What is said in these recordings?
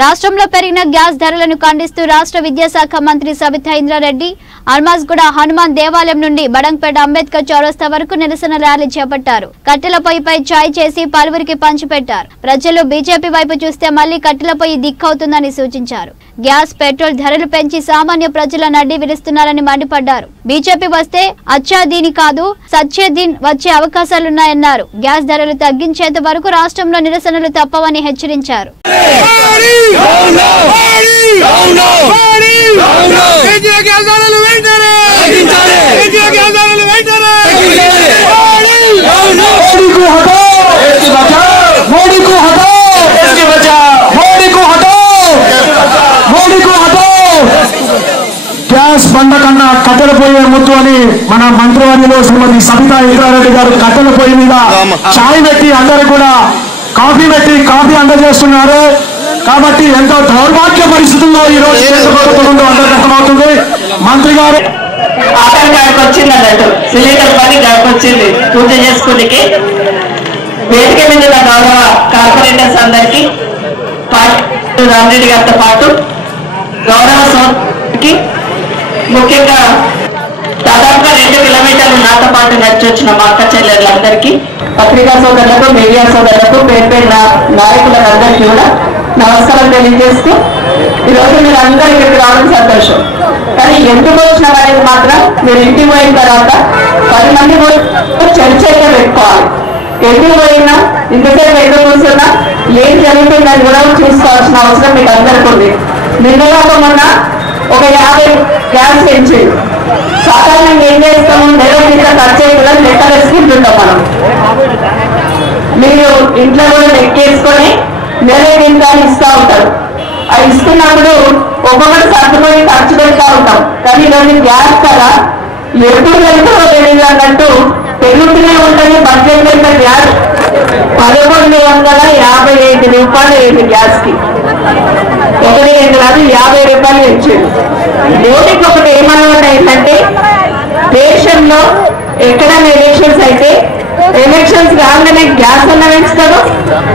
రాష్ట్రంలో పెరిగిన గ్యాస్ ధరలను ఖండిస్తూ రాష్ట్ర విద్యాశాఖ మంత్రి సబితా ఇంద్రారెడ్డి అల్మాజ్గూడ హనుమాన్ దేవాలయం నుండి బడంగపేట అంబేద్కర్ చౌరస్తా వరకు నిరసన ర్యాలీ చేపట్టారు. కట్టెల పొయ్యిపై చాయ్ చేసి పలువురికి పంచిపెట్టారు. ప్రజలు బీజేపీ వైపు చూస్తే మళ్లీ కట్టెల పొయ్యి దిక్కవుతుందని సూచించారు. గ్యాస్ పెట్రోల్ ధరలు పెంచి సామాన్య ప్రజల నడ్డి విరుస్తున్నారని మండిపడ్డారు. బీజేపీ వస్తే అచ్చాదీని కాదు సచ్చేదీన్ వచ్చే అవకాశాలున్నాయన్నారు. గ్యాస్ ధరలు తగ్గించేంత వరకు రాష్ట్రంలో నిరసనలు తప్పవని హెచ్చరించారు. గ్యాస్ బండ కన్నా కట్టెల పొయ్యి ముద్దు అని మన మంత్రివర్యులు శ్రీమతి సబితా ఇంద్రారెడ్డి గారు కట్టెల పొయ్యి మీద చాయ్ పెట్టి అందరూ కూడా కాఫీ పెట్టి కాఫీ అందజేస్తున్నారు. కాబట్టి ఎంతో దౌర్భాగ్య పరిస్థితుల్లో ఈ రోజు అందరికీ అర్థమవుతుంది. మంత్రి గారు వచ్చింది అన్నట్టు సిలిండర్ పని వచ్చింది పూజ చేసుకునికి వేదిక మీద గౌరవ కార్పొరేటర్స్ అందరికీ రామరెడ్డి గారితో పాటు గౌరవ సోదరికి ముఖ్యంగా దాదాపుగా 2 కిలోమీటర్లు నాతో పాటు నడిచి వచ్చిన మా అక్క చెల్లెళ్ళందరికీ పత్రికా సోదరులకు మీడియా సోదరులకు పేరు పేరు నాయకులందరికీ కూడా నమస్కారం తెలియజేస్తూ ఈరోజు మీరు అందరూ ఇక్కడికి రావడం సంతోషం. కానీ ఎందుకు వచ్చినాం అనేది మాత్రం మీరు ఇంటికి పోయిన తర్వాత 10 మంది చర్చ అయితే పెట్టుకోవాలి. ఎందుకు పోయినా ఇంతసేపు ఎందుకు కూర్చున్నా ఏం జరుగుతుందని కూడా చూసుకోవాల్సిన అవసరం మీకు అందరికీ ఉంది. నిన్నగా మొన్న ఒక 50 గ్యాస్ పెంచింది. సాధారణంగా ఏం చేస్తాము నెల మీద ఖర్చు కూడా లెక్క వేసుకుంటుంటాం మనం. మీరు ఇంట్లో కూడా లెక్కేసుకొని నెల ఇంత ఇస్తూ ఉంటారు. అవి ఇస్తున్నప్పుడు ఒక్కొక్కటి సర్దుకొని ఖర్చు పెడతా ఉంటాం. కానీ ఇవన్నీ గ్యాస్ కదా ఎప్పుడు వెళ్తారో తెలియదు అన్నట్టు పెరుగుతూనే ఉంటుంది. బడ్జెట్ పెద్ద గ్యాస్ 1155 రూపాయలు అయింది గ్యాస్ కి. 1 కాదు 50 రూపాయలు పెంచాడు. మోడీకి ఒకటి ఏమన్నమాట ఏంటంటే దేశంలో ఎక్కడైనా ఎలక్షన్స్ అయితే ఎలక్షన్స్ కాగానే గ్యాస్ అన్న పెంచుతాడు,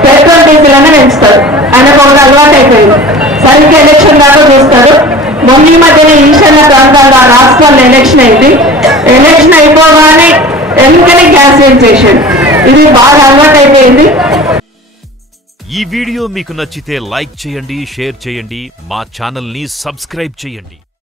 పెట్రోల్ డీజిల్ అన్న పెంచుతాడు. ఆయనకు ఒక అలవాటు అయిపోయింది. సరిగ్గా ఎలక్షన్ దాకా చూస్తాడు. మొన్న ఈ మధ్యన ఈశాన్య ప్రాంతాల్లో రాష్ట్రాల్లో ఎలక్షన్ అయింది. ఎలక్షన్ అయిపోగానే వెంటనే గ్యాస్ పెంచేసాడు. ఇది బాగా అలవాటు అయిపోయింది. ఈ వీడియో మీకు నచ్చితే లైక్ చేయండి, షేర్ చేయండి, మా ఛానల్ ని సబ్స్క్రైబ్ చేయండి.